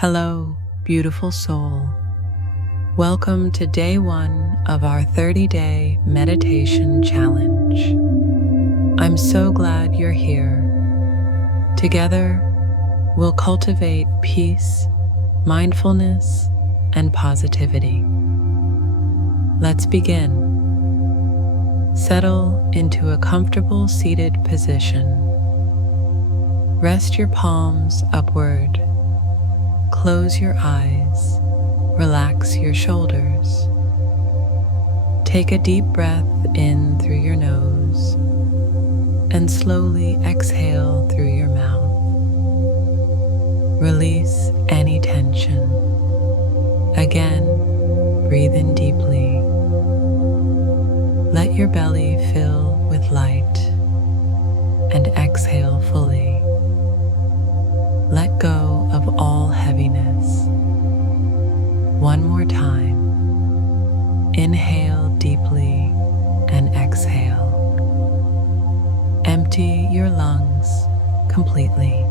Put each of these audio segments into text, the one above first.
Hello, beautiful soul. Welcome to day 1 of our 30-day meditation challenge. I'm so glad you're here. Together, we'll cultivate peace, mindfulness, and positivity. Let's begin. Settle into a comfortable seated position. Rest your palms upward. Close your eyes, relax your shoulders. Take a deep breath in through your nose and slowly exhale through your mouth. Release any tension. Again, breathe in deeply. Let your belly fill with light and exhale fully. Let go of all heaviness. One more time. Inhale deeply and exhale. Empty your lungs completely.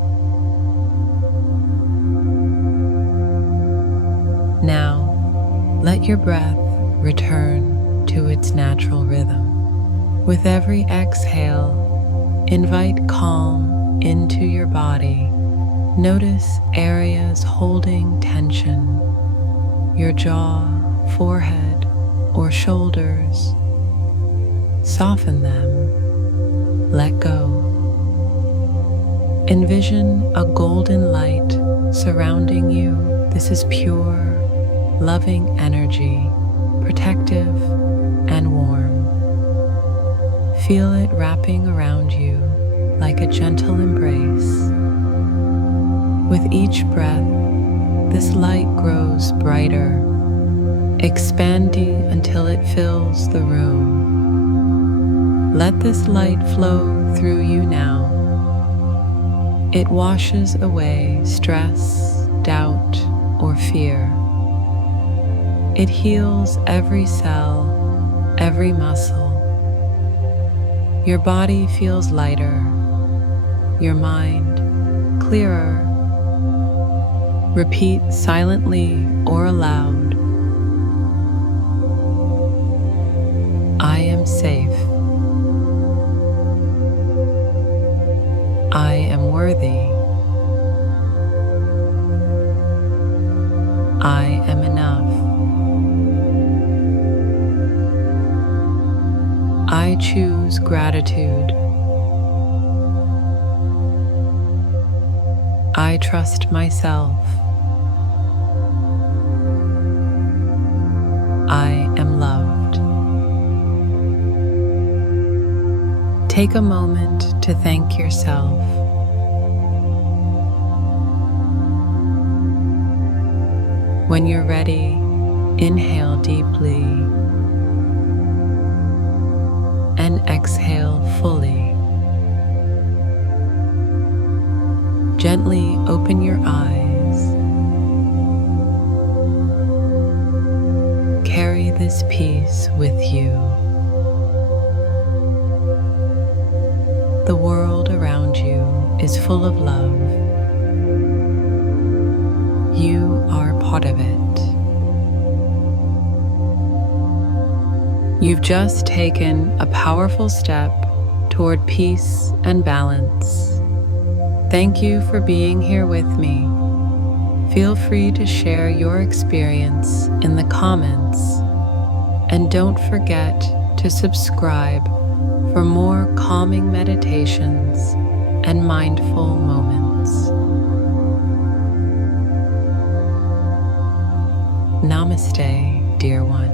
Now, let your breath return to its natural rhythm. With every exhale, invite calm into your body. Notice areas holding tension, your jaw, forehead, or shoulders. Soften them. Let go. Envision a golden light surrounding you. This is pure, loving energy, protective and warm. Feel it wrapping around you like a gentle embrace. With each breath, this light grows brighter, expanding until it fills the room. Let this light flow through you now. It washes away stress, doubt, or fear. It heals every cell, every muscle. Your body feels lighter, your mind clearer. Repeat silently or aloud. I am safe. I am worthy. I am enough. I choose gratitude. I trust myself. I am loved. Take a moment to thank yourself. When you're ready, inhale deeply and exhale fully. Gently open your eyes. Carry this peace with you. The world around you is full of love. You are part of it. You've just taken a powerful step toward peace and balance. Thank you for being here with me. Feel free to share your experience in the comments, and don't forget to subscribe for more calming meditations and mindful moments. Namaste, dear one.